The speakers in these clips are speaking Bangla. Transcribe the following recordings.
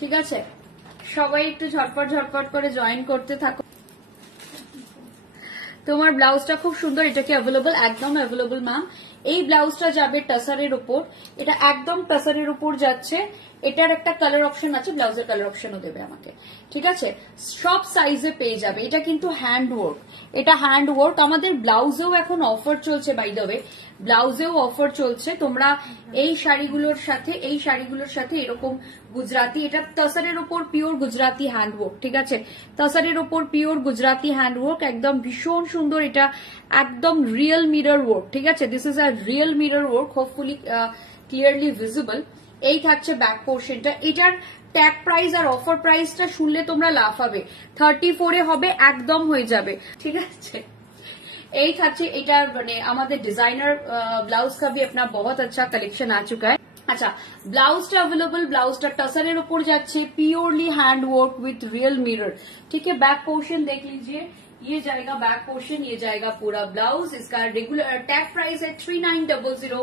ঠিক আছে, সবাই একটু ঝটপট ঝটপট করে জয়েন করতে থাকো। তোমার ব্লাউজটা খুব সুন্দর, এটা কি অ্যাভেলেবল? একদম অ্যাভেলেবল ম্যাম। এই ব্লাউজটা যাবে টাসারের উপর, এটা একদম টাসারের উপর যাচ্ছে। এটার একটা কালার অপশন আছে, ব্লাউজের কালার অপশনও দেবে আমাকে, ঠিক আছে? সব সাইজে পেয়ে যাবে। এটা কিন্তু হ্যান্ড ওয়ার্ক, এটা হ্যান্ড ওয়ার্ক। আমাদের ব্লাউজেও এখন অফার চলছে, বাই দ্য ওয়ে ব্লাউজেও অফার চলছে। তোমরা এই শাড়িগুলোর সাথে এরকম গুজরাতি, এটা তাসারের উপর পিওর গুজরাতি হ্যান্ড ওয়ার্ক, ঠিক আছে? তাসারের উপর পিওর গুজরাতি হ্যান্ড ওয়ার্ক, একদম ভীষণ সুন্দর। এটা একদম রিয়েল মিরর ওয়ার্ক, ঠিক আছে? This is a real mirror work, hopefully clearly visible. এই থাকছে ব্যাক পোর্শনটা। এটার ট্যাগ প্রাইস আর অফার প্রাইসটা শুনলে তোমরা লাফাবে। 34 হবে, একদম হয়ে যাবে, ঠিক আছে? এই থাকছে, এটা মানে আমাদের डिजाइनर ब्लाउज का भी अपना बहुत अच्छा कलेक्शन आ चुका है। अच्छा, ब्लाउजটা अवेलेबल, ब्लाउजটা टसरेর উপর যাচ্ছে, purely hand work with real mirror, ठीक है? बैक पोर्शन देख लीजिए, ये जाएगा बैक पोर्शन, ये जाएगा पूरा ब्लाउज। इसका रेगुलर टैग प्राइस है 3900।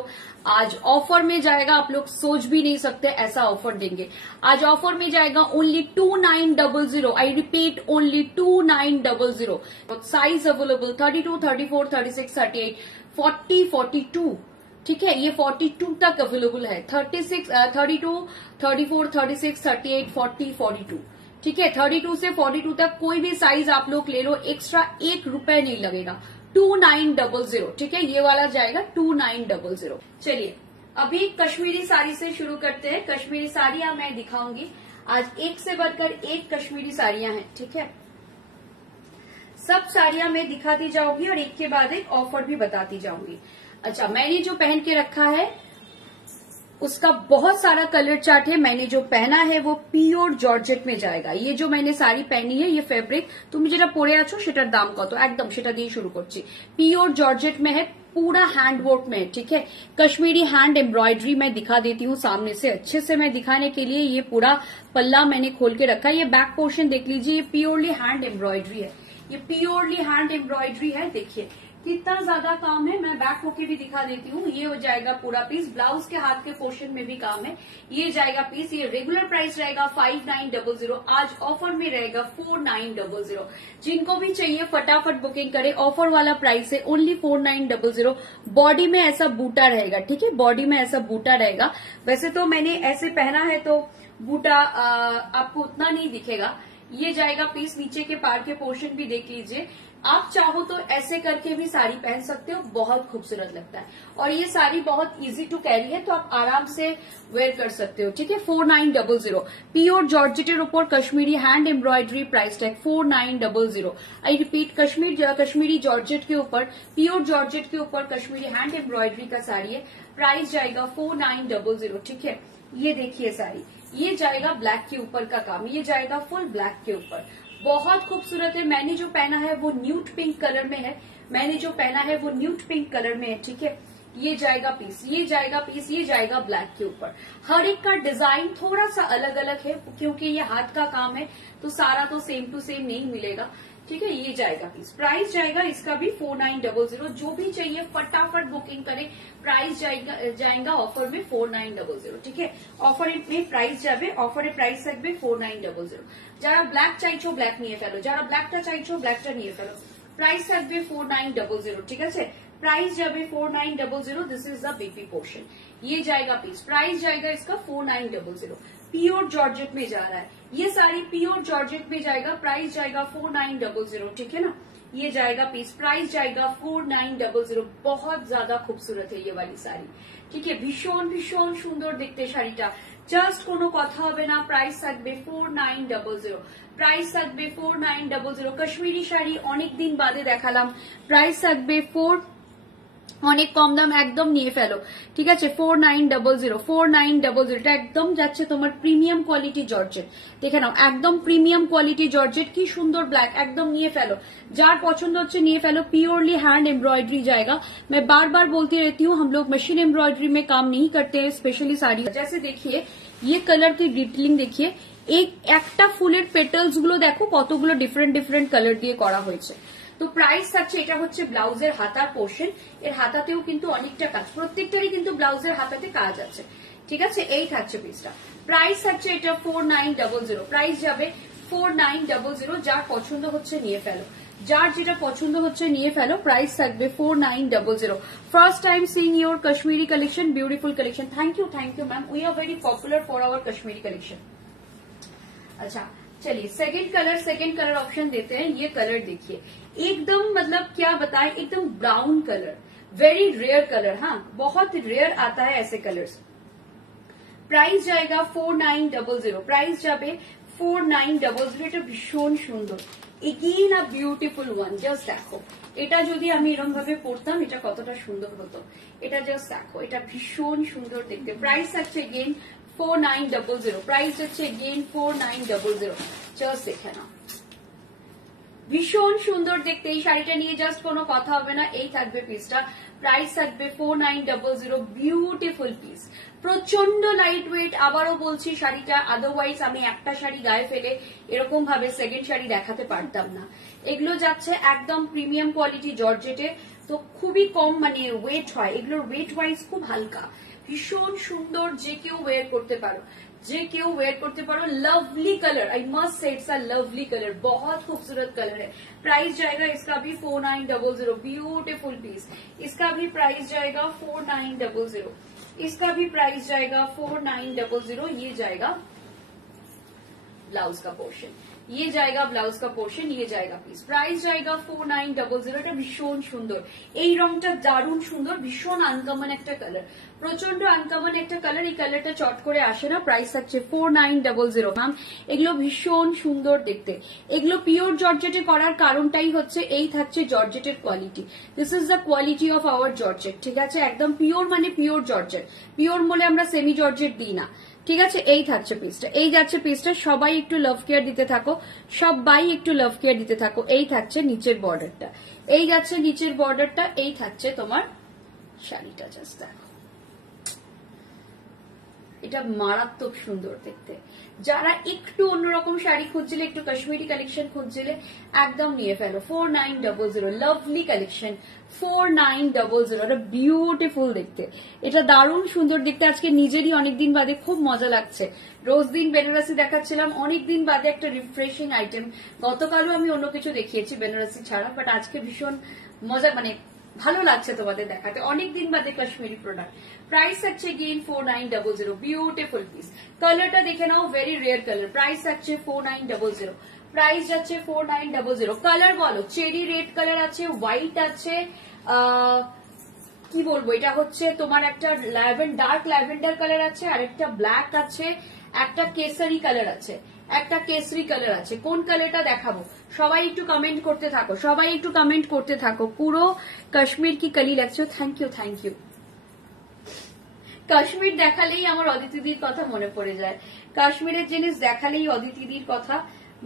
आज ऑफर में जाएगा, आप लोग सोच भी नहीं सकते ऐसा ऑफर देंगे। आज ऑफर में जाएगा only 2900। I repeat, only 2900। Size available 32, 34, 36, 38, 40, 42, ठीक है? ये 42 तक अवेलेबल है। 36, 32, 34, 36, 38, 40, 42, ठीक है? 32 से 42 तक कोई भी साइज आप लोग ले लो, एक्स्ट्रा 1 रुपए नहीं लगेगा। 2900, ठीक है? ये वाला जाएगा 2900। चलिए अभी कश्मीरी साड़ी से शुरू करते हैं। कश्मीरी साड़ियां मैं दिखाऊंगी आज, एक से बढ़कर एक कश्मीरी साड़ियां हैं, ठीक है? सब साड़ियां मैं दिखाती जाऊंगी और एक के बाद एक ऑफर भी बताती जाऊंगी। अच्छा, मैंने जो पहन के रखा है उसका बहुत सारा कलर चार्ट है। मैंने जो पहना है वो प्योर जॉर्जेट में जाएगा। ये जो मैंने साड़ी पहनी है, ये फैब्रिक তুমি যেটা পরে আছো সেটার দাম কত, একদম সেটা দিয়ে শুরু করছি। प्योर जॉर्जेट में है, पूरा हैंड वर्क में है, ठीक है? कश्मीरी हैंड एम्ब्रॉयडरी मैं दिखा देती हूँ सामने से, अच्छे से मैं दिखाने के लिए। ये पूरा पल्ला मैंने खोल के रखा है। ये बैक पोर्शन देख लीजिए, ये प्योरली हैंड एम्ब्रॉयडरी है, ये प्योरली हैंड एम्ब्रॉयडरी है। देखिए कितना ज्यादा काम है, मैं बैक होके भी दिखा देती हूँ। ये हो जाएगा पूरा पीस, ब्लाउज के हाथ के पोर्शन में भी काम है। ये जाएगा पीस, ये रेगुलर प्राइस रहेगा 5900, आज ऑफर में रहेगा 4900। जिनको भी चाहिए फटाफट बुकिंग करें, ऑफर वाला प्राइस है ओनली 4900। बॉडी में ऐसा बूटा रहेगा, ठीक है? बॉडी में ऐसा बूटा रहेगा। वैसे तो मैंने ऐसे पहना है तो बूटा आपको उतना नहीं दिखेगा। ये जाएगा पीस, नीचे के पार के पोर्शन भी देख लीजिए। आप चाहो तो ऐसे करके भी साड़ी पहन सकते हो, बहुत खूबसूरत लगता है। और ये साड़ी बहुत इजी टू कैरी है, तो आप आराम से वेयर कर सकते हो, ठीक है? 4900 प्योर जॉर्जेटेर ऊपर Kashmiri hand embroidery, price tag 4900। I repeat, Kashmiri georgette के ऊपर, प्योर जॉर्जेट के ऊपर कश्मीरी हैंड एम्ब्रॉयडरी का साड़ी है, प्राइस जाएगा 4900, ठीक है? ये देखिए साड़ी, ये जाएगा ब्लैक के ऊपर का काम, ये जाएगा फुल ब्लैक के ऊपर, बहुत खूबसूरत है। मैंने जो पहना है वो न्यूट पिंक कलर में है, मैंने जो पहना है वो न्यूट पिंक कलर में है, ठीक है? ये जाएगा पीस, ये जाएगा पीस, ये जाएगा ब्लैक के ऊपर। हर एक का डिजाइन थोड़ा सा अलग अलग है, क्योंकि ये हाथ का काम है तो सारा तो सेम टू सेम नहीं मिलेगा, ठीक है? ये जाएगा पीस, प्राइस जाएगा इसका भी 4900। जो भी चाहिए फटाफट बुकिंग करें, प्राइस जाएगा ऑफर में 4900, ठीक है? ऑफर में प्राइस যাবে, অফারে প্রাইস থাকবে 4900। যারা ব্ল্যাক চাইছো ব্ল্যাক নিয়ে ফেলো, যারা ব্ল্যাকটা চাইছো ব্ল্যাকটা নিয়ে ফেলো। প্রাইস থাকবে 4900, ঠিক আছে? प्राइस যাবে 4900। This is the BP portion, ये जाएगा पीस, प्राइस जाएगा इसका 4900। प्योर जॉर्जेट में जा रहा है, ये साड़ी प्योर जॉर्जेट में जाएगा, प्राइस जाएगा 4900, ठीक है ना? ये जाएगा पीस, प्राइस जाएगा 4900। बहुत ज्यादा खूबसूरत है ये वाली साड़ी, ठीक है? भीषण भीषण सुंदर देखते শাড়িটা, জাস্ট কোনো কথা হবে না। প্রাইস থাকবে 4900, প্রাইস থাকবে 4900। কাশ্মীরি শাড়ি অনেকদিন বাদে দেখালাম, প্রাইস থাকবে অনেক কম দাম, একদম নিয়ে ফেলো, ঠিক আছে? 4900, 4900। এটা একদম যাচ্ছে তোমার প্রিমিয়াম কোয়ালিটি জর্জেট, দেখে নাও, একদম প্রিমিয়াম কোয়ালিটি জর্জেट, की सुंदर ब्लैक, एकदम নিয়ে ফেলো। যার পছন্দ হচ্ছে নিয়ে ফেলো। प्योरली हैंड एम्ब्रॉयडरी जाएगा। मैं बार बार बोलती रहती हूँ, हम लोग मशीन एम्ब्रॉयडरी में काम नहीं करते हैं, स्पेशली साड़ी। जैसे देखिए ये कलर की डिटेलिंग देखिए, একটা ফুলের পেটালস গুলো দেখো কতগুলো ডিফারেন্ট ডিফারেন্ট কালার দিয়ে করা হয়েছে। তো প্রাইস থাকছে, এটা হচ্ছে ব্লাউজের হাতার পোর্শন, এর হাতাতেও কিন্তু অনেকটা কাজ, প্রত্যেকটারই কিন্তু ব্লাউজের হাতাতে কাজ আছে, ঠিক আছে, এই থাকছে পিসটা। প্রাইস থাকছে এটা 4900, প্রাইস যাবে 4900। যার পছন্দ হচ্ছে নিয়ে ফেলো, যার যেটা পছন্দ হচ্ছে নিয়ে ফেলো। প্রাইস থাকবে 4900। First time seeing your Kashmiri collection, beautiful collection. Thank you ma'am, we are very popular for our Kashmiri collection. अच्छा चलिए सेकंड कलर ऑप्शन देते हैं। ये कलर देखिए, एकदम मतलब क्या बताएं, एकदम brown colour, very rare colour. हाँ, बहुत रेयर आता है ऐसे कलर्स। প্রাইস জায়গা 4900, প্রাইস যাবে 4900। এটা ভীষণ সুন্দর, again a beautiful one. Just দেখো, এটা যদি আমি এরকম ভাবে পড়তাম এটা কতটা সুন্দর হতো। এটা জাস্ট দেখো, এটা ভীষণ সুন্দর দেখতে। প্রাইস আছে এগেইন 4900, প্রাইস হচ্ছে এগেইন 4900। জাস্ট দেখে নাও, ভীষণ সুন্দর দেখতে। এই শাড়িটা নিয়ে জাস্ট কোনো কথা হবে না। এই থাকবে পিসটা, প্রাইস থাকবে 4900। বিউটিফুল পিস, প্রচন্ড লাইট ওয়েট। আবারও বলছি শাড়িটা, আদারওয়াইজ আমি একটা শাড়ি গায়ে ফেলে এরকম ভাবে সেকেন্ড শাড়ি দেখাতে পারতাম না। এগুলো যাচ্ছে একদম প্রিমিয়াম কোয়ালিটি জর্জেটে, তো খুবই কম মানে ওয়েট হয়। এগুলোর ওয়েট ওয়াইজ খুব হালকা, ভীষণ সুন্দর। যে কেউ ওয়ের করতে পারো, जे क्यों वेयर करते पारो। Lovely colour, I must say it's a lovely colour, बहुत खूबसूरत कलर है। प्राइस जाएगा इसका भी 4900। ब्यूटीफुल पीस, इसका भी प्राइस जाएगा 4900, इसका भी प्राइस जाएगा 4900। ये जाएगा ब्लाउज का पोर्शन, ये जाएगा ब्लाउज का पोर्शन, ये जाएगा পিস। প্রাইস জায়গা 4900। এটা ভীষণ সুন্দর, এই রংটা দারুণ সুন্দর, ভীষণ আনকমন একটা কালার, প্রচন্ড আনকমন একটা কালার। এই কালারটা চট করে আসে না। প্রাইস থাকছে 4900 ম্যাম। এগুলো ভীষণ সুন্দর দেখতে। এগুলো পিওর জর্জেটে করার কারণটাই হচ্ছে এই থাকছে জর্জেটের quality. This is the quality of our georgette, ঠিক আছে। একদম পিওর মানে পিওর জর্জেট, পিওর বলে আমরা সেমি জর্জেট দিই না, ঠিক আছে। এই থাকছে পিসটা, এই যাচ্ছে পিসটা। সবাই একটু লাভ কেয়ার দিতে থাকো, সবাই একটু লাভ কেয়ার দিতে থাকো। এই থাকছে নিচের বর্ডারটা, এই যাচ্ছে নিচের বর্ডারটা, এই থাকছে তোমার শাড়িটা। জাস্ট দেখো, এটা মারাত্মক সুন্দর দেখতে। যারা একটু অন্যরকম শাড়ি খুঁজছিলে, একটু কাশ্মীরি কালেকশন খুঁজছিলে, একদম নিয়ে ফেলো। 4900, লাভলি কালেকশন 4900। এটা বিউটিফুল দেখতে, এটা দারুণ সুন্দর দেখতে। আজকে নিজেরই অনেকদিন বাদে খুব মজা লাগছে। রোজ দিন বেনারসি দেখাচ্ছিলাম, অনেকদিন বাদে একটা রিফ্রেশিং আইটেম। গতকালও আমি অন্য কিছু দেখিয়েছি বেনারসি ছাড়া, বাট আজকে ভীষণ মজা, মানে ভালো লাগছে তোমাদের দেখাতে, অনেকদিন বাদে কাশ্মীরি প্রোডাক্ট। প্রাইস আছে গেইন 4900। বিউটিফুল পিস, কালারটা দেখে নাও, ভেরি রেয়ার কালার। প্রাইস আছে 4900, প্রাইস যাচ্ছে 4900। কালার বলো, চেরি রেড কালার আছে, হোয়াইট আছে, কি বলবো, এটা হচ্ছে তোমার একটা ডার্ক ল্যাভেন্ডার কালার আছে, আর একটা ব্ল্যাক আছে, একটা কেসারি কালার আছে, একটা কেসরি কালার আছে। কোন কালারটা দেখাবো? সবাই একটু কমেন্ট করতে থাকো, সবাই একটু কমেন্ট করতে থাকো। পুরো কাশ্মীর কি কলি লাগছে। Thank you, thank you. Kashmir দেখালেই আমার অদিতিদির কথা মনে পড়ে যায়, কাশ্মীরের জিনিস দেখালেই অদিতিদির কথা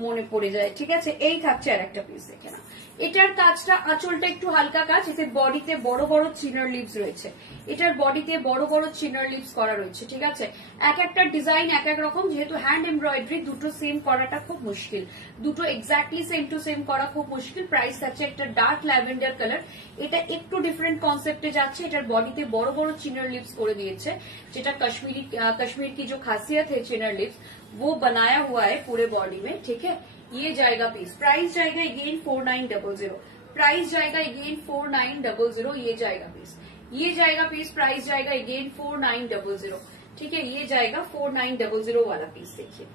মনে পড়ে যায়, ঠিক আছে। এই থাকছে আর একটা পিস, দেখে না। এটার কাজটা, আঁচলটা একটু হালকা কাজ, এতে বডিতে বড় বড় চিনার লিভস রয়েছে, এটার বডিতে বড় বড় চিনার লিভস করা রয়েছে, ঠিক আছে। এক একটা ডিজাইন এক এক রকম, যেহেতু হ্যান্ড এমব্রয়ডারি, দুটো সেম করাটা খুব মুশকিল, দুটো এক্স্যাক্টলি সেম টু সেম করা খুব মুশকিল। প্রাইস আছে একটা ডার্ক ল্যাভেন্ডার কালার, এটা একটু ডিফারেন্ট কনসেপ্টে যাচ্ছে। এটার বডিতে বড় বড় চিনার লিভস করে দিয়েছে, যেটা कश्मीर की जो खासियत है चिनर लिप्स, वो बनाया हुआ है पूरे बॉडी में, ठीक है। ये जाएगा पीस, प्राइस जाएगा अगेन 4900, प्राइस जाएगा अगेन 4900। ये जाएगा पीस, ये जाएगा पीस, प्राइस जाएगा अगेन 4900, ठीक है। ये जाएगा 4900 वाला पीस। देखिए,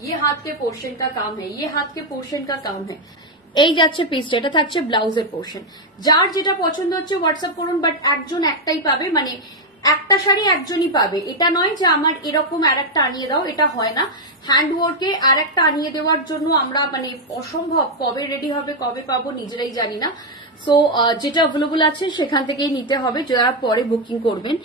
ये हाथ के पोर्शन का काम है, ये हाथ के पोर्शन का काम है। এই যাচ্ছে পিসটা, এটা থাকছে ব্লাউজের পোর্শন। যার যেটা পছন্দ হচ্ছে হোয়াটসঅ্যাপ করুন, বাট একজন একটাই পাবে, মানে একটা শাড়ি একজনই পাবে। এটা নয় যে আমার এরকম আর একটা আনিয়ে দাও, এটা হয় না। হ্যান্ডওয়ার্কে আর একটা আনিয়ে দেওয়ার জন্য আমরা মানে অসম্ভব, কবে রেডি হবে কবে পাবো নিজেরাই জানি না। সো যেটা অ্যাভেলেবল আছে সেখান থেকেই নিতে হবে যারা পরে বুকিং করবেন।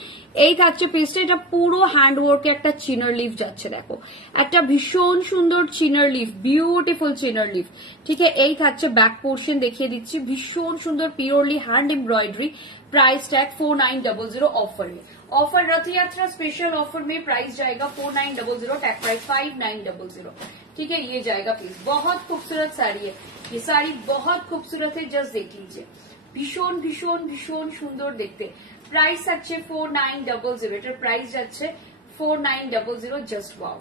এই থাকছে পিসটা, এটা পুরো হ্যান্ডওয়ার্কে একটা চিনার লিফ যাচ্ছে, দেখো একটা ভীষণ সুন্দর চিনার লিফ, বিউটিফুল চিনার লিফ, ঠিক আছে। এই থাকছে ব্যাক পোর্শন, দেখিয়ে দিচ্ছি, ভীষণ সুন্দর purely hand embroidery. Price tag 4900 offer है, ऑफर रथ यात्रा स्पेशल ऑफर में प्राइस जाएगा 4900, टैग प्राइस 5900, ठीक है। ये जाएगा प्लीज, बहुत खूबसूरत साड़ी है, ये साड़ी बहुत खूबसूरत है, जस्ट देख लीजिए, भीषण भीषण भीषण सुंदर देखते, প্রাইস আছে 4900, এটার প্রাইস যাচ্ছে 4900, জাস্ট ওয়াও।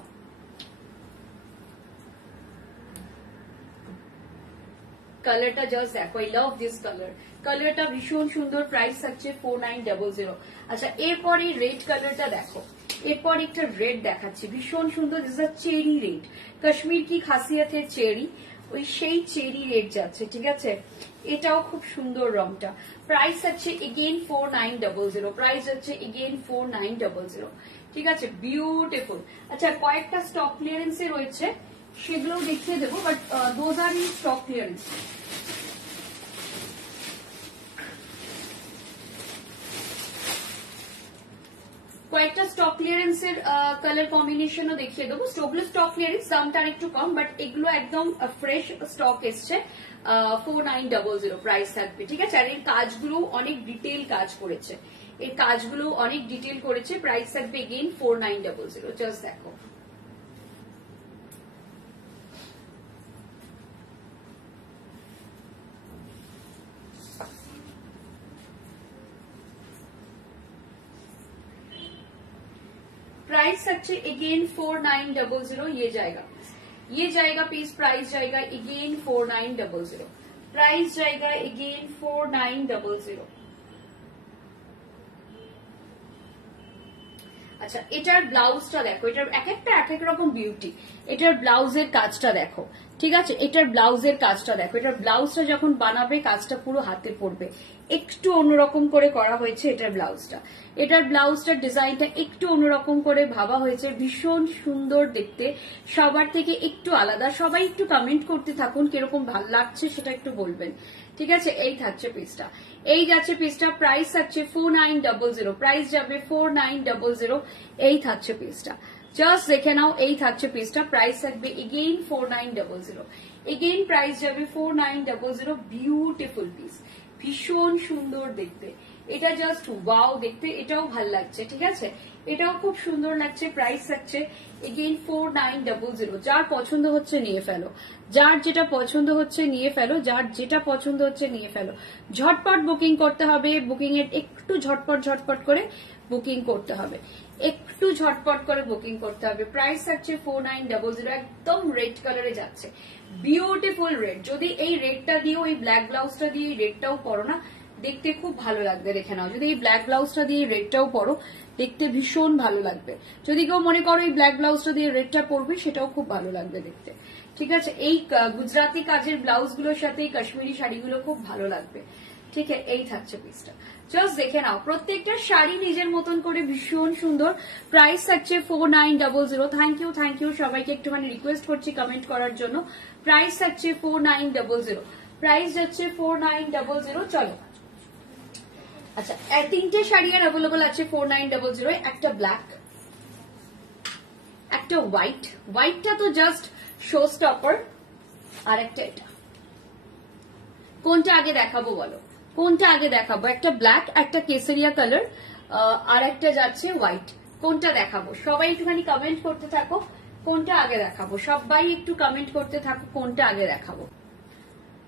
কালারটা জাস্ট দেখো, আই লাভ দিস কালার, কালারটা ভীষণ সুন্দর, প্রাইস থাকছে 4900। আচ্ছা এরপরে রেড কালারটা দেখো, এরপর একটা রেড দেখাচ্ছি ভীষণ সুন্দর, this is cherry red, Kashmir কি খাসিয়ত है চেরি, ওই সেই চেরি রেড যাচ্ছে, ঠিক আছে, এটাও খুব সুন্দর রংটা, প্রাইস আছে এগেইন 4900, প্রাইস আছে এগেইন 4900, ঠিক আছে, বিউটিফুল। আচ্ছা কয়েকটা স্টক ক্লিয়ারেন্সে রয়েছে, সেগুলো দেখিয়ে দেবো, but those are in stock clearance. কয়েকটা স্টক ক্লিয়ারেন্সের কালার কম্বিনেশনও দেখিয়ে দেবো, স্টোগুলো স্টক ক্লিয়ারেন্স, দামটা একটু কম, বাট এগুলো একদম ফ্রেশ স্টক এসছে, 4900 প্রাইস থাকবে, ঠিক আছে। আর এর কাজগুলো অনেক ডিটেল কাজ করেছে, এর কাজগুলো অনেক ডিটেল করেছে, প্রাইস থাকবে এগেইন 4900, জাস্ট দেখো। प्राइस अच्छे अगेन 4900, ये जाएगा पीस, प्राइस जाएगा अगेन 4900, प्राइस जाएगा अगेन 4900। আচ্ছা এটার ব্লাউজটা দেখো, এটার এক একটা এক এক রকম বিউটি, এটার ব্লাউজের কাজটা দেখো, ঠিক আছে, এটার ব্লাউজের কাজটা দেখো, এটার ব্লাউজটা যখন বানাবে কাজটা পুরো হাতে পড়বে, একটু অন্যরকম করে করা হয়েছে এটার ব্লাউজটা, এটার ব্লাউজটার ডিজাইনটা একটু অন্যরকম করে ভাবা হয়েছে, ভীষণ সুন্দর দেখতে, সবার থেকে একটু আলাদা, সবাই একটু কমেন্ট করতে থাকুন কিরকম ভাল লাগছে সেটা একটু বলবেন, ঠিক আছে। এই থাকছে পিসটা, এই যাচ্ছে পিসটা, প্রাইস থাকছে 4900, প্রাইস যাবে 4900, এই থাকছে পিসটা, জাস্ট দেখে নাও, এই থাকছে পিসটা, প্রাইস থাকবে এগেইন 4900, এগেইন প্রাইস যাবে 4900, বিউটিফুল পিস, ভীষণ সুন্দর দেখতে, এটা জাস্ট ওয়াও দেখতে, এটাও ভাল লাগছে, ঠিক আছে, এটাও খুব সুন্দর লাগছে, প্রাইস থাকছে এগেইন 4900, যার পছন্দ হচ্ছে নিয়ে ফেলো, যার যেটা পছন্দ হচ্ছে নিয়ে ফেলো, যার যেটা পছন্দ হচ্ছে নিয়ে ফেলো, ঝটপট বুকিং করতে হবে, বুকিং এর একটু ঝটপট করে বুকিং করতে হবে, একটু ঝটপট করে বুকিং করতে হবে, প্রাইস থাকছে 4900, একদম রেড কালারে যাচ্ছে, বিউটিফুল রেড, যদি এই রেডটা দিয়েও এই ব্ল্যাক ব্লাউজটা দিয়ে এই রেডটাও পরো না, দেখতে খুব ভালো লাগবে, দেখে নাও, যদি এই ব্ল্যাক ব্লাউজটা দিয়ে রেডটাও পরো দেখতে ভীষণ ভালো লাগবে, যদি কেউ মনে করো এই ব্ল্যাক ব্লাউজটা দিয়ে রেডটা পরবে সেটাও খুব ভালো লাগবে দেখতে, ঠিক আছে, এই গুজরাটি কাজের ব্লাউজ গুলোর সাথে এই কাশ্মীরি শাড়িগুলো খুব ভালো লাগবে, ঠিক আছে, এই থাকছে পিসটা, জাস্ট দেখে নাও, প্রত্যেকটা শাড়ি নিজের মতন করে ভীষণ সুন্দর, প্রাইস থাকছে 4900, থ্যাংক ইউ সবাইকে, একটুখানি রিকোয়েস্ট করছি কমেন্ট করার জন্য, প্রাইস থাকছে 4900, প্রাইস যাচ্ছে 4900, চলো। আচ্ছা তিনটে শাড়ি আর অ্যাভেলেবল আছে 4900, একটা ব্ল্যাক, একটা হোয়াইট, হোয়াইটটা তো জাস্ট শো স্টপার, আর একটা এটা, কোনটা আগে দেখাবো বলো, কোনটা আগে দেখাবো, একটা ব্ল্যাক, একটা কেসরিয়া কালার, আর একটা যাচ্ছে হোয়াইট, কোনটা দেখাবো, সবাই একটুখানি কমেন্ট করতে থাকো, কোনটা আগে দেখাবো, সবাই একটু কমেন্ট করতে থাকো কোনটা আগে দেখাবো।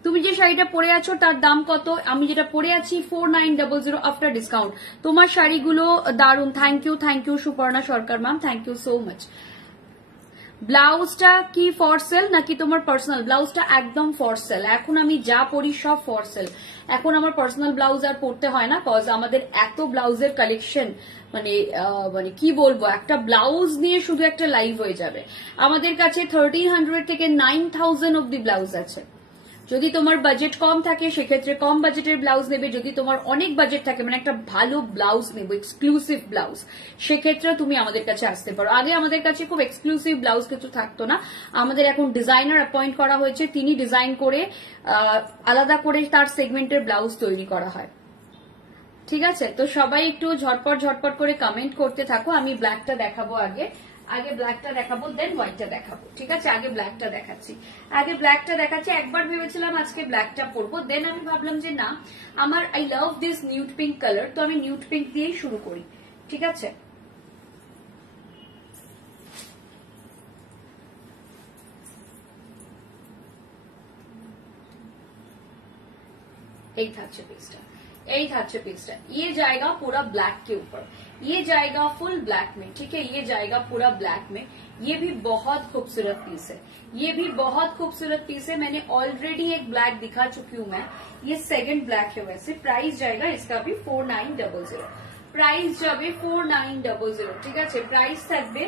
তুমি যে শাড়িটা পরে আছো তার দাম কত, আমি যেটা পরে আছি 4900 আফটার ডিসকাউন্ট, তোমার শাড়িগুলো দারুন, thank you Suparna Sarkar ma'am, thank you so much. ব্লাউজটা কি ফর সেল নাকি তোমার পার্সোনাল? ব্লাউজটা একদম ফর সেল, এখন আমি যা পরি সব ফর সেল, এখন আমার পার্সোনাল ব্লাউজ আর পড়তে হয় না, কজ আমাদের এত ব্লাউজের কালেকশন, মানে কি বলবো, একটা ব্লাউজ নিয়ে শুধু একটা লাইভ হয়ে যাবে, আমাদের কাছে 1300 থেকে 9000 অব্দি ব্লাউজ আছে, যদি তোমার বাজেট কম থাকে সেক্ষেত্রে কম বাজেটের ব্লাউজ নেবে, যদি তোমার অনেক বাজেট থাকে মানে একটা ভালো ব্লাউজ নেবে, এক্সক্লুসিভ ব্লাউজ, সেক্ষেত্রে তুমি আমাদের কাছে আসতে পারো। আগে আমাদের কাছে খুব এক্সক্লুসিভ ব্লাউজ কিছু থাকতো না, আমাদের এখন ডিজাইনার অ্যাপয়েন্ট করা হয়েছে, তিনি ডিজাইন করে আলাদা করে তার সেগমেন্টের ব্লাউজ তৈরি করা হয়, ঠিক আছে। তো সবাই একটু ঝটপট করে কমেন্ট করতে থাকো, আমি ব্ল্যাকটা দেখাবো, আগে ব্ল্যাকটা দেখাবো, দেন হোয়াইটটা দেখাবো, ঠিক আছে, আগে ব্ল্যাকটা দেখাচ্ছি, একবার ভেবেছিলাম আজকে ব্ল্যাকটা পরবো, দেন আমি ভাবলাম যে না, আমার I love this nude pink colour, তো আমি নিউড পিঙ্ক দিয়েই শুরু করি, ঠিক আছে। এই থাকছে পিসটা, यही थाकছে পিসটা। ये जाएगा पूरा ब्लैक के ऊपर, ये जाएगा फुल ब्लैक में, ठीक है, ये जाएगा पूरा ब्लैक में। ये भी बहुत खूबसूरत पीस है, ये भी बहुत खूबसूरत पीस है। मैंने ऑलरेडी एक ब्लैक दिखा चुकी हूँ मैं, ये सेकंड ब्लैक है। वैसे प्राइस जाएगा इसका भी 4900, प्राइस যাবে 4900, ঠিক আছে, প্রাইস থাকবে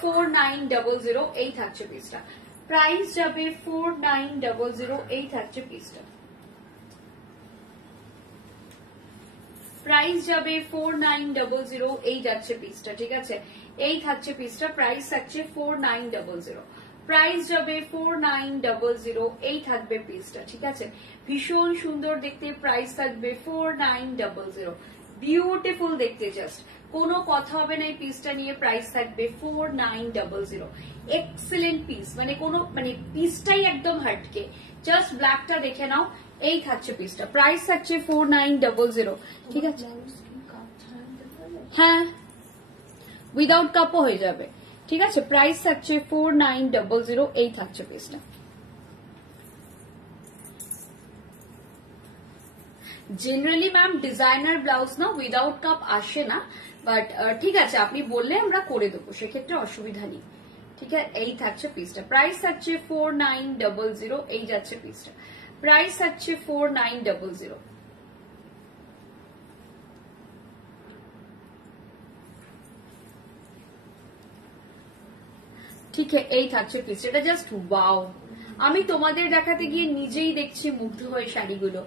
4900, এই থাকছে পিসটা। প্রাইস যাবে 4900, এই থাকছে পিসটা। প্রাইস যাবে 4900, এই যাচ্ছে পিসটা, ঠিক আছে, এই থাকছে পিসটা। প্রাইস থাকছে 4900, প্রাইস যাবে 4900, এই থাকবে পিসটা, ঠিক আছে, ভীষণ সুন্দর দেখতে। প্রাইস থাকবে 4900, বিউটিফুল দেখতে, জাস্ট কোনো কথা হবে না এই পিসটা নিয়ে। প্রাইস থাকবে 4900, এক্সেলেন্ট পিস, মানে কোনো মানে পিসটাই একদম হটকে। জাস্ট ব্ল্যাকটা দেখে নাও, এই থাকছে পিসটা। প্রাইস থাকছে 4900, ঠিক আছে, হ্যাঁ উইদাউট কাপও হয়ে যাবে, ঠিক আছে। প্রাইস থাকছে 4900, এই থাকছে পিসটা। জেনারেলি ম্যাম ডিজাইনার ব্লাউজ না উইদাউট কাপ আসে না, বাট ঠিক আছে আপনি বললে আমরা করে দেবো, সেক্ষেত্রে অসুবিধা নেই, ঠিক আছে। এই থাকছে পিসটা। প্রাইস থাকছে 4900, এই যাচ্ছে পিসটা। প্রাইস থাকছে 4900। ঠিক আছে, এই থাকছে পিস। এটা জাস্ট ওয়াও, আমি তোমাদের দেখাতে গিয়ে নিজেই দেখছি মুগ্ধ হয়ে শাড়িগুলো।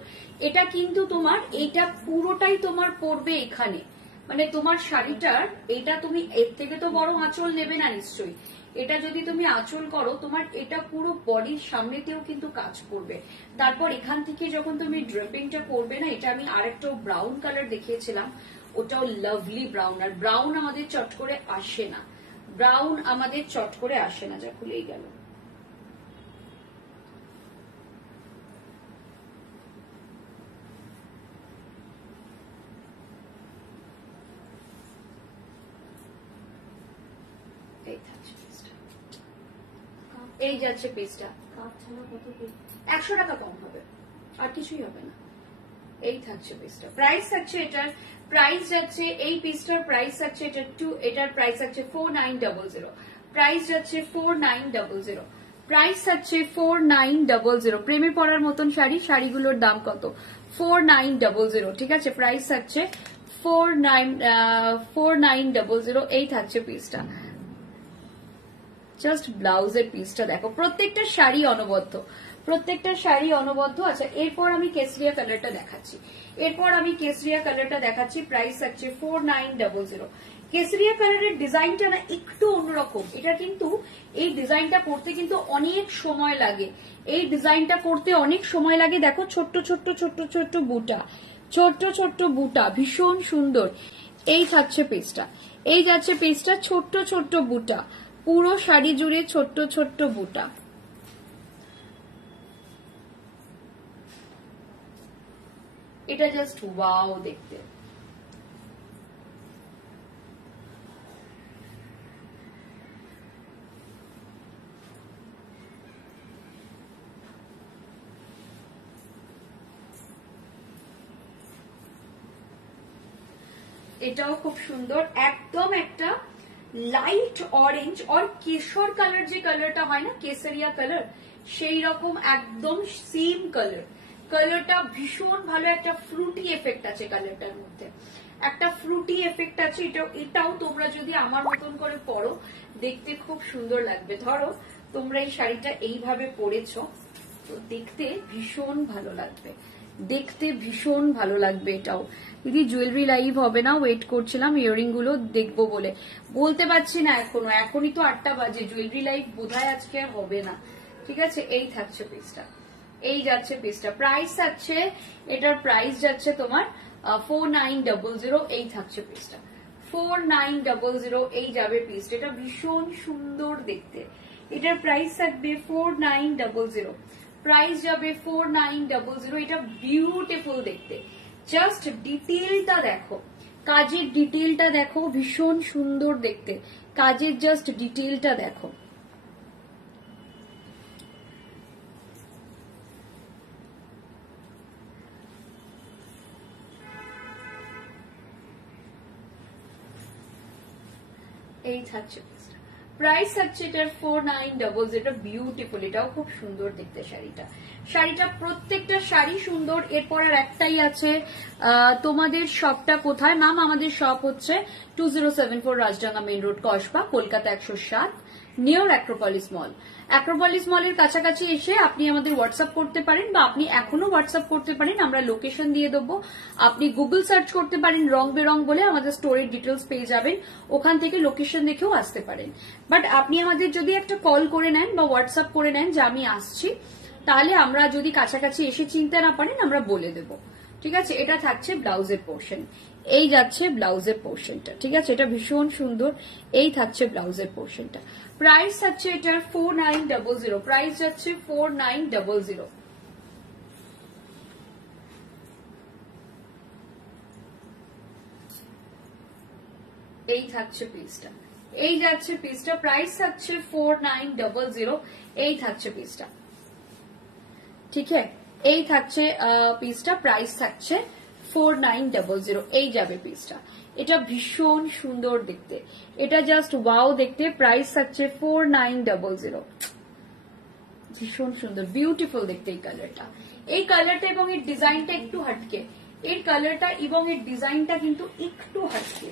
এটা কিন্তু তোমার, এইটা পুরোটাই তোমার পড়বে এখানে, মানে তোমার শাড়িটার এটা তুমি এর থেকে তো বড় আঁচল নেবে না নিশ্চয়ই। এটা যদি তুমি আঁচল করো, তোমার এটা পুরো বডির সামনেতেও কিন্তু কাজ করবে। তারপর এখান থেকে যখন তুমি ড্রেপিংটা করবে না, এটা আমি আরেকটা ব্রাউন কালার দেখিয়েছিলাম, ওটাও লাভলি ব্রাউন। আর ব্রাউন আমাদের চট করে আসে না, ব্রাউন আমাদের চট করে আসে না, যা খুলেই গেল। এই যাচ্ছে পিসটা। 100 টাকা কম হবে, আর কিছুই হবে না। এই থাকছে পিসটা। প্রাইস থাকছে এটার, প্রাইস যাচ্ছে এই পিসটার প্রাইস থাকছে এটার প্রাইস থাকছে 4900, প্রাইস যাচ্ছে 4900, প্রাইস থাকছে 4900। প্রেমে পড়ার মতন শাড়ি, শাড়িগুলোর দাম কত? 4900, ঠিক আছে। প্রাইস থাকছে 4900, এই থাকছে পিসটা। জাস্ট ব্লাউজের পিসটা দেখো, প্রত্যেকটা শাড়ি অনবদ্য, প্রত্যেকটা শাড়ি অনবদ্য। আচ্ছা, এরপর আমি কেসরিয়া কালারটা দেখাচ্ছি, এরপর আমি কেসরিয়া কালারটা দেখাচ্ছি। প্রাইস থাকছে 4900। কেসরিয়া কালারের ডিজাইনটা না একটু অন্যরকম, এটা কিন্তু এই ডিজাইনটা করতে কিন্তু অনেক সময় লাগে, এই ডিজাইনটা করতে অনেক সময় লাগে। দেখো ছোট্ট ছোট্ট ছোট্ট ছোট্ট বুটা, ছোট্ট ছোট্ট বুটা, ভীষণ সুন্দর। এই থাকছে পিসটা, এই যাচ্ছে পিসটা, ছোট্ট ছোট্ট বুটা, পুরো শাড়ি জুড়ে ছোট্ট ছোট্ট বুটা। এটা জাস্ট ওয়াও দেখতে। এটাও খুব সুন্দর, একদম একটা লাইট অরেঞ্জ আর কেশর কালার, যে কালারটা হয় না কেসরিয়া কালার, সেই রকম একদম সেম কালার। কালারটা ভীষণ ভালো, একটা ফ্রুটি এফেক্ট আছে কালারটার মধ্যে, একটা ফ্রুটি এফেক্ট আছে। এটাও তোমরা যদি আমার মতন করে পরো, দেখতে খুব সুন্দর লাগবে। ধরো তোমরা এই শাড়িটা এইভাবে পরেছো, তো দেখতে ভীষণ ভালো লাগবে, দেখতে ভীষণ ভালো লাগবে। এটাও দিদি জুয়েলারি লাইভ হবে না, ওয়েট করছিলাম ইয়ারিং গুলো দেখবো বলে, বলতে পারছি না এখনো, এখনই তো 8টা বাজে, জুয়েলারি লাইভ বোধহয় আজকে আর হবে না, ঠিক আছে। এই থাকছে পিসটা, এই যাচ্ছে পিসটা। প্রাইস থাকছে এটার, প্রাইস যাচ্ছে তোমার 4900, এই থাকছে পিসটা 4900, এই যাবে পিসটা। এটা ভীষণ সুন্দর দেখতে, এটার প্রাইস থাকবে 4900, প্রাইস যাবে 4900। এটা বিউটিফুল দেখতে, জাস্ট ডিটেলটা দেখো, কাজের ডিটেলটা দেখো, ভীষণ সুন্দর দেখতে, কাজের জাস্ট ডিটেলটা দেখো। এই থাকছে প্রাইস থাকছে এটার 4900। বিউটিফুল, এটাও খুব সুন্দর দেখতে শাড়িটা প্রত্যেকটা শাড়ি সুন্দর। এরপর আর একটাই আছে, তোমাদের শপটা কোথায় ম্যাম? আমাদের শপ হচ্ছে 2074 Rajdanga main road, Kasba, Kolkata 107, near Acropolis মল। অ্যাক্রোপলিস মলের কাছাকাছি এসে আপনি আমাদের হোয়াটসঅ্যাপ করতে পারেন, বা আপনি এখনো হোয়াটসঅ্যাপ করতে পারেন, আমরা লোকেশন দিয়ে দেবো। আপনি গুগল সার্চ করতে পারেন রং বেরং বলে, আমাদের স্টোরের ডিটেলস পেয়ে যাবেন, ওখান থেকে লোকেশন দেখেও আসতে পারেন। বাট আপনি আমাদের যদি একটা কল করে নেন বা হোয়াটসঅ্যাপ করে নেন যে আমি আসছি, তাহলে আমরা যদি কাছাকাছি এসে চিনতে না পারেন আমরা বলে দেব। ঠিক আছে, এটা থাকছে ব্লাউজের পোর্শন। এই যাচ্ছে ব্লাউজের পোর্শনটা, ঠিক আছে, এটা ভীষণ সুন্দর। এই থাকছে ব্লাউজের পোর্শনটা। প্রাইস থাকছে এটার 4900, প্রাইস যাচ্ছে 4900। এই থাকছে পিসটা, এই যাচ্ছে পিসটা, প্রাইস থাকছে 4900। এই থাকছে পিসটা, ঠিক আছে, এই থাকছে পিসটা, প্রাইস থাকছে 4900। এই যাবে পিসটা, এটা ভীষণ সুন্দর দেখতে, এটা জাস্ট ওয়াও দেখতে। প্রাইস থাকছে 4900, ভীষণ সুন্দর বিউটিফুল দেখতে এই কালারটা। এই কালারটা এবং এর ডিজাইনটা একটু হাটকে, এর কালারটা এবং এর ডিজাইনটা কিন্তু একটু হাটকে,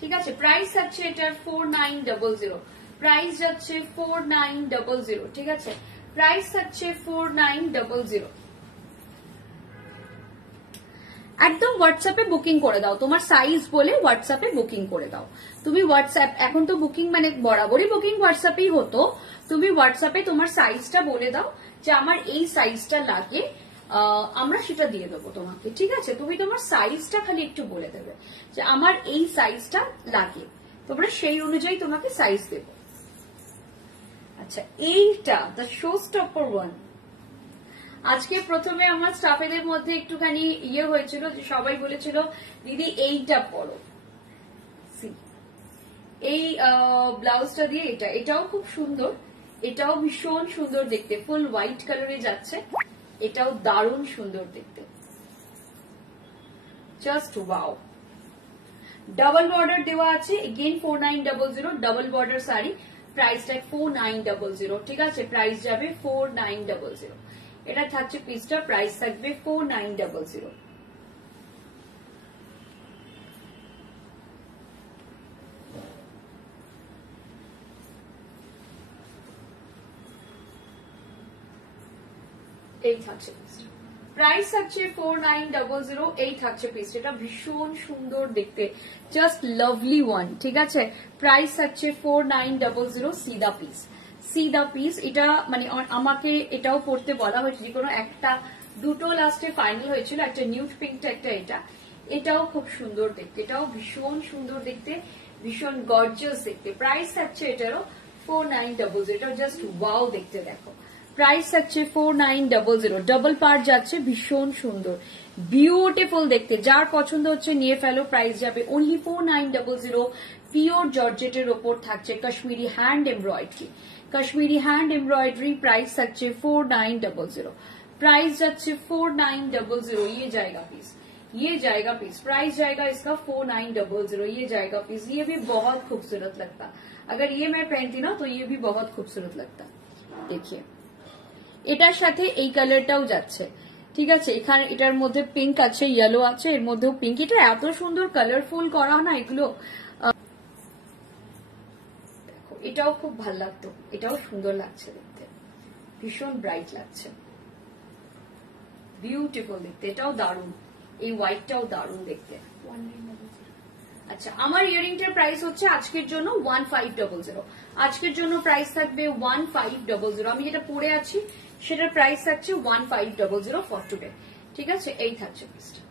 ঠিক আছে। প্রাইস থাকছে এটার 4900, প্রাইস যাচ্ছে 4900, ঠিক আছে, প্রাইস থাকছে 4900। একদম হোয়াটসঅ্যাপে বুকিং করে দাও, তোমার সাইজ বলে হোয়াটসঅ্যাপে বুকিং করে দাও। তুমি হোয়াটসঅ্যাপ, এখন তো বুকিং মানে বরাবরই বুকিং হোয়াটসঅ্যাপেই হতো, তুমি হোয়াটসঅ্যাপে তোমার সাইজটা বলে দাও যে আমার এই সাইজটা লাগে, আমরা সেটা দিয়ে দেবো তোমাকে, ঠিক আছে। তুমি তোমার সাইজটা খালি একটু বলে দেবে যে আমার এই সাইজটা লাগে, তোমরা সেই অনুযায়ী তোমাকে সাইজ দেব। আচ্ছা, এইটা দ্য শো স্টপার ওয়ান। আজকে প্রথমে আমার স্টাফেদের মধ্যে একটুখানি ইয়ে হয়েছিল যে সবাই বলেছিল দিদি এইটা পরো, এই ব্লাউজটা দিয়ে, এটাও খুব সুন্দর, এটাও ভীষণ সুন্দর দেখতে, ফুল হোয়াইট কালারে যাচ্ছে, এটাও দারুণ সুন্দর দেখতে, জাস্ট ওয়াও। ডাবল বর্ডার দেওয়া আছে, এগেইন 4900, ডাবল বর্ডার শাড়ি, প্রাইসটা 4900, ঠিক আছে, প্রাইস যাবে 4900। এটা থাকছে পিসটা, প্রাইস থাকবে 4900। এই থাকছে পিসটা, প্রাইস থাকছে 4900। এই থাকছে পিসটা, এটা ভীষণ সুন্দর দেখতে, জাস্ট লাভলি ওয়ান, ঠিক আছে। প্রাইস থাকছে 4900। সিদা পিস, সিদা পিস, এটা মানে আমাকে এটাও পড়তে বলা হয়েছে, যে কোনো একটা দুটো লাস্টে ফাইনাল হয়েছিল, একটা নিউড পিঙ্কটা, একটা এটাও খুব সুন্দর দেখতে, এটাও ভীষণ সুন্দর দেখতে, ভীষণ গর্জিয়াস দেখতে। প্রাইস থাকছে এটারও 4900, এটাও জাস্ট ওয়াও দেখতে, দেখো প্রাইস থাকছে 4900। ডাবল পার্ট যাচ্ছে, ভীষণ সুন্দর বিউটিফুল দেখতে, যার পছন্দ হচ্ছে নিয়ে ফেলো। প্রাইস যাবে অনলি 4900। পিওর জর্জেটের ওপর থাকছে Kashmiri hand embroidery, Kashmiri hand embroidery, price থাকছে 4900। प्राइस जाच्छे 4900। ये जाएगा पीस, ये जाएगा पीस, प्राइस जाएगा इसका 4900। ये जाएगा पीस, ये भी बहुत खूबसूरत लगता, अगर ये मैं पहनती ना तो ये भी बहुत खूबसूरत लगता। देखिए এটার সাথে এই কালারটাও যাচ্ছে, ঠিক আছে, এখানে এটার মধ্যে পিঙ্ক আছে, ইয়েলো আছে, এর মধ্যেও পিঙ্ক, এটা এত সুন্দর কালারফুল করা না এগুলো, দেখো এটাও খুব ভালো লাগতো, এটাও সুন্দর লাগছে দেখতে, ভীষণ ব্রাইট লাগছে, বিউটিফুল দেখতে, এটাও দারুণ, এই হোয়াইটটাও দারুণ দেখতে। আচ্ছা, আমার ইয়ারিংটার প্রাইস হচ্ছে আজকের জন্য 1500, আজকের জন্য প্রাইস থাকবে 1500। আমি যেটা পরে আছি সেটার প্রাইস থাকছে 1500 ফর টুডে, ঠিক আছে। এই থাকছে পিসটা,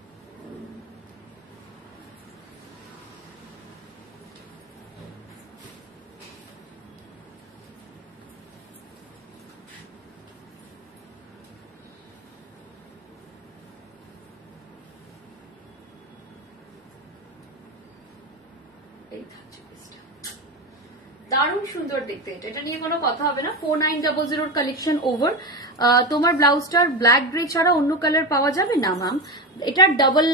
দারুণ সুন্দর দেখতে, এটা নিয়ে কোনো কথা হবে না। 4900 কালেকশন ওভার। তোমার ব্লাউজটার ব্ল্যাক গ্রে ছাড়া অন্য কালার পাওয়া যাবে না ম্যাম, এটা ডাবল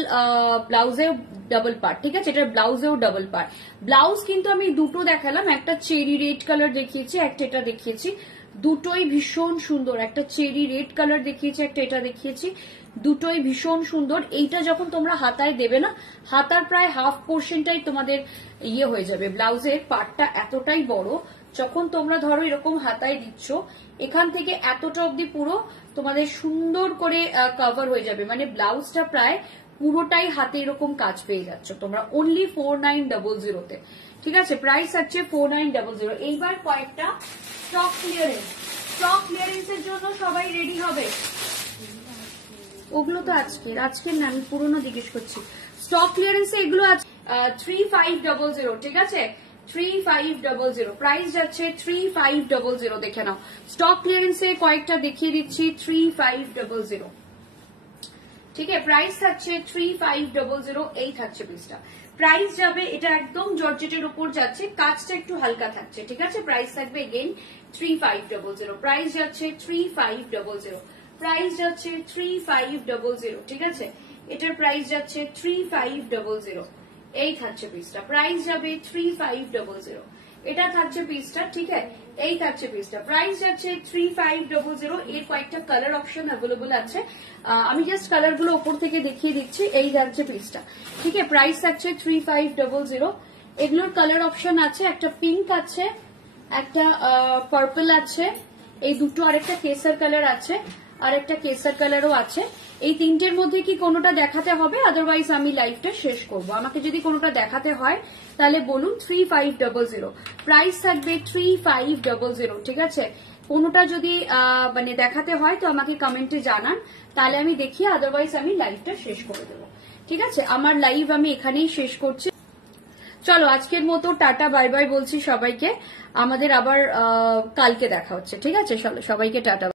ব্লাউজে ডাবল পার্ট, ঠিক আছে, এটার ব্লাউজেও ডাবল পার্ট। ব্লাউজ কিন্তু আমি দুটো দেখালাম, একটা চেরি রেড কালার দেখিয়েছি, একটা এটা দেখিয়েছি, দুটোই ভীষণ সুন্দর। একটা চেরি রেড কালার দেখিয়েছি, একটা এটা দেখিয়েছি, দুটোই ভীষণ সুন্দর। এইটা যখন তোমরা হাতায় দেবে না, হাতার প্রায় হাফ পোর্শনটাই তোমাদের ইয়ে হয়ে যাবে। ব্লাউজের পার্টটা এতটাই বড়, যখন তোমরা ধরো এরকম হাতায় দিচ্ছ, এখান থেকে এতটা অব্দি পুরো তোমাদের সুন্দর করে কভার হয়ে যাবে, মানে ব্লাউজটা প্রায় পুরোটাই হাতে এরকম কাজ পেয়ে যাচ্ছ তোমরা অনলি 4900 ঠিক আছে। প্রাইস আছে 4900। এইবার কয়েকটা স্টক ক্লিয়ারেন্স, স্টক ক্লিয়ারেন্স এর জন্য সবাই রেডি হবে। ওগুলো তো আজকের না, আমি পুরোনো জিজ্ঞেস করছি। স্টক ক্লিয়ারেন্স এগুলো আছে 3500, ঠিক আছে, 3500 প্রাইস যাচ্ছে 3500। দেখে নাও, স্টক ক্লিয়ারেন্সে কয়েকটা দেখিয়ে দিচ্ছি 3500, ঠিক আছে। প্রাইস থাকছে 3500, এই থাকছে পিসটা। প্রাইস যাবে, এটা একদম জর্জেটের উপর যাচ্ছে, কাজটা একটু হালকা থাকছে, ঠিক আছে। প্রাইস থাকবে এগেইন 3500, প্রাইস যাচ্ছে 3500, প্রাইস যাচ্ছে 3500, ঠিক আছে। এটার প্রাইস যাচ্ছে 3500, এই থাকছে পিসটা। প্রাইস যাবে 3500, এটা থাকছে পিসটা, ঠিক আছে, এই থাকছে পিসটা। প্রাইস যাচ্ছে 3500। এর কয়েকটা কালার অপশন অ্যাভেলেবল আছে, আমি জাস্ট কালার গুলো উপর থেকে দেখিয়ে দিচ্ছি। এই থাকছে পিসটা, ঠিক আছে। প্রাইস থাকছে 3500। এগুলোর কালার অপশন আছে, একটা পিঙ্ক আছে, একটা পার্পল আছে, এই দুটো, আরেকটা কেসার কালার আছে, আর একটা কেসার কালারও আছে। এই তিনটের মধ্যে কি কোনোটা দেখাতে হবে? আদারওয়াইজ আমি লাইভটা শেষ করব। আমাকে যদি কোনোটা দেখাতে হয় তাহলে বলুন। 3500 প্রাইস থাকবে 3500, ঠিক আছে। কোনোটা যদি মানে দেখাতে হয় তো আমাকে কমেন্টে জানান, তাহলে আমি দেখি, আদারওয়াইজ আমি লাইভটা শেষ করে দেবো, ঠিক আছে। আমার লাইভ আমি এখানেই শেষ করছি। চলো আজকের মতো টাটা বাই বাই বলছি সবাইকে, আমাদের আবার কালকে দেখা হচ্ছে, ঠিক আছে। চলো সবাইকে টাটা।